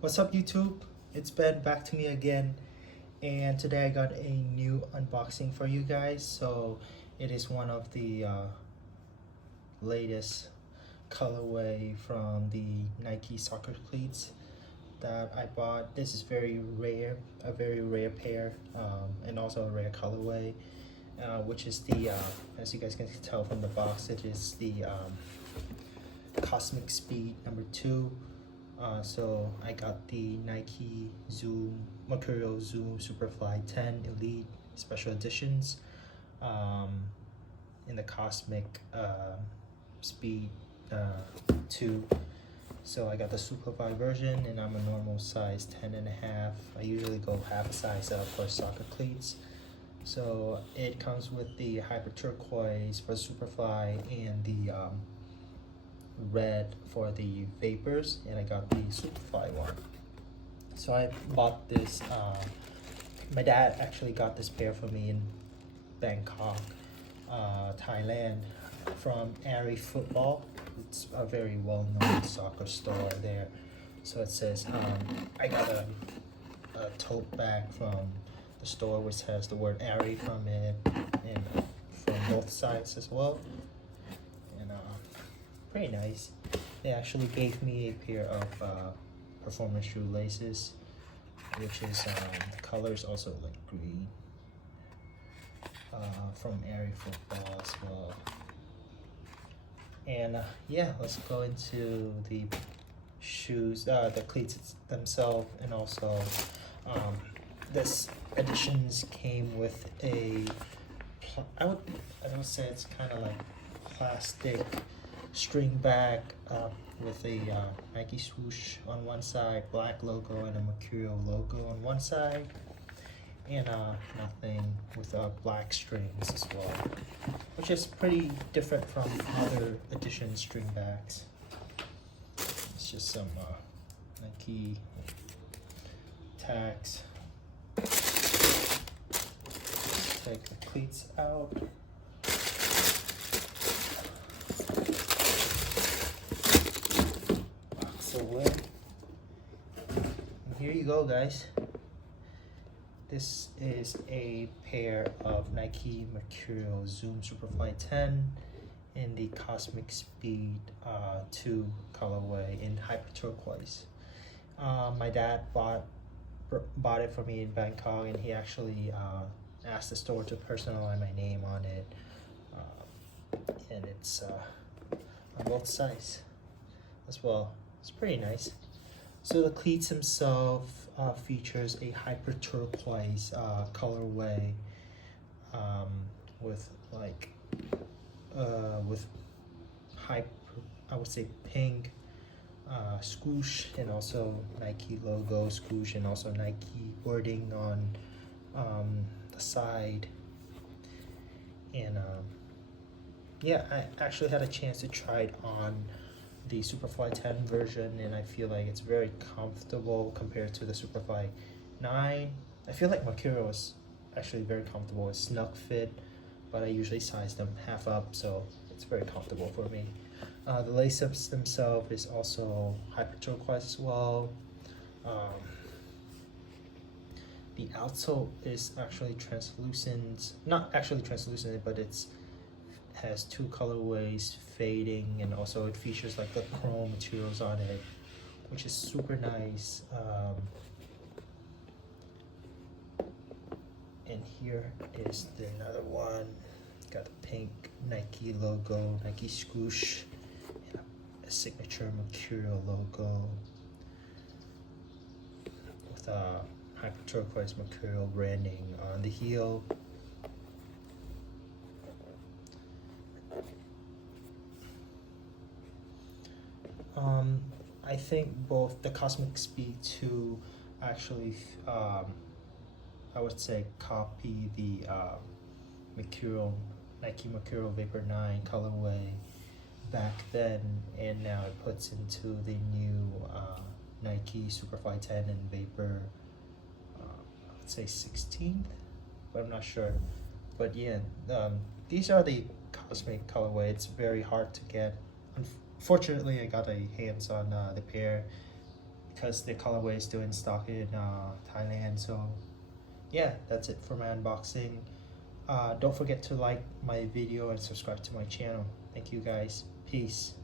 What's up, YouTube? It's Ben back to me again, and today I got a new unboxing for you guys. So it is one of the latest colorway from the Nike soccer cleats that I bought. This is very rare, a very rare pair, and also a rare colorway, which is the as you guys can tell from the box, it is the Cosmic Speed #2. So I got the Nike Mercurial Zoom Superfly 10 Elite Special Editions in the Cosmic Speed 2. So I got the Superfly version, and I'm a normal size 10.5. I usually go half a size up for soccer cleats. So it comes with the Hyper Turquoise for Superfly and the red for the Vapors, and I got the Superfly one. So I bought this, my dad actually got this pair for me in Bangkok, Thailand, from Ari Football. It's a very well-known soccer store there. So it says, I got a tote bag from the store which has the word Ari from it, and from both sides as well. Pretty nice. They actually gave me a pair of performance shoelaces, which is the color is also like green, from Air Football as well. And yeah, let's go into the shoes, the cleats themselves, and also this editions came with a I would say it's kind of like plastic string bag with a Nike swoosh on one side, black logo, and a Mercurial logo on one side, and nothing with black strings as well, which is pretty different from other edition string bags. It's just some Nike tags. Take the cleats out. Away. And here you go, guys. This is a pair of Nike Mercurial Zoom Superfly 10 in the Cosmic Speed 2 colorway in Hyper Turquoise. My dad bought it for me in Bangkok, and he actually asked the store to personalize my name on it, and it's on both sides as well. It's pretty nice. So the cleats themselves features a Hyper Turquoise colorway with like with hyper, I would say pink swoosh, and also Nike logo swoosh, and also Nike wording on the side. And yeah, I actually had a chance to try it on the Superfly 10 version, and I feel like it's very comfortable compared to the Superfly 9. I feel like Mercurial is actually very comfortable. It's snug fit, but I usually size them half up, so it's very comfortable for me. The lace-ups themselves is also Hyper Turquoise as well. The outsole is actually translucent, not actually translucent, but it's has two colorways, fading, and also it features like the chrome materials on it, which is super nice. And here is another one. Got the pink Nike logo, Nike swoosh, and a signature Mercurial logo with a Hyper Turquoise Mercurial branding on the heel. I think both the Cosmic Speed 2 actually, I would say, copy the Nike Mercurial Vapor 9 colorway back then, and now it puts into the new Nike Superfly 10 and Vapor, I would say 16th, but I'm not sure. But yeah, these are the Cosmic colorway. It's very hard to get. Fortunately, I got a hands on the pair because the colorway is still in stock in Thailand. So yeah, that's it for my unboxing. Don't forget to like my video and subscribe to my channel. Thank you guys. Peace.